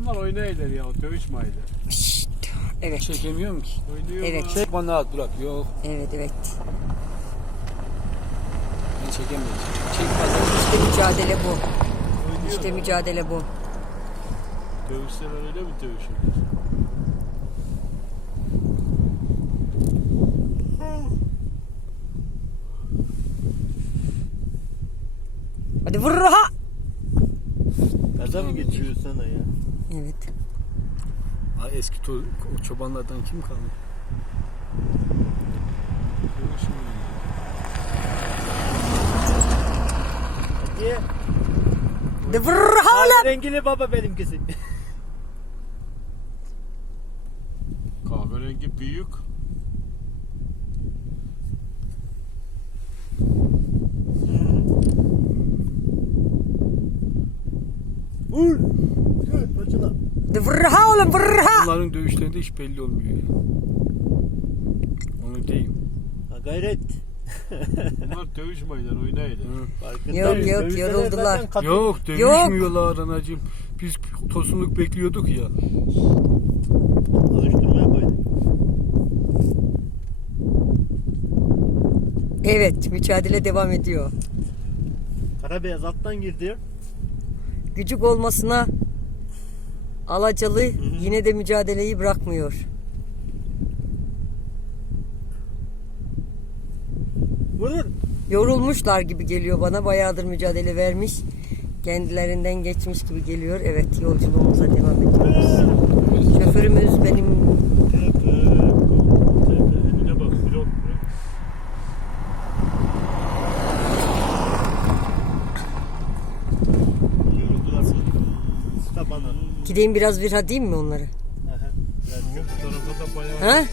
Adamlar oynayırlar ya, dövüşmeyiler. Şşt. Evet. Çekemiyorum ki. Oynuyorlar. Evet. Çek bana at bırak. Yok Evet evet. ben çekemiyorum. Çek fazla. İşte mücadele bu. oynuyorlar. İşte mücadele bu. Dövüşseler öyle mi dövüşürler? Hadi vur ha. Kaza mı geçiyor sana ya? Evet. Ha, eski to- o çobanlardan kim kaldı? Dövüşmüyorlar. Niye? Hadi vur ha oğlum. Rengili baba benimkisi. Kahverengi büyük. Vur. Vur. Koçuna. Hadi vur ha oğlum vur ha. Bunların dövüşlerinde hiç belli olmuyor. ya. Onu değil. Ha gayret. Bunlar dövüşmeyiler, oynayırlar. Farkındayım. Yok, yok, Dövüşseler yoruldular. zaten Yok dövüşmüyorlar anacığım. Biz tosunluk bekliyorduk ya. Alıştırmaya koydum. Evet mücadele devam ediyor. Karabeyaz alttan girdi. Gücük olmasına alacalı yine de mücadeleyi bırakmıyor. Vur vur. Yorulmuşlar gibi geliyor bana. Bayağıdır mücadele vermiş. Kendilerinden geçmiş gibi geliyor. Evet yolculuğumuza devam ediyoruz. Şoförümüz benim Gideyim biraz bir diyeyim mi onları? Aha. Biraz Bu tarafa da bayağı Ha?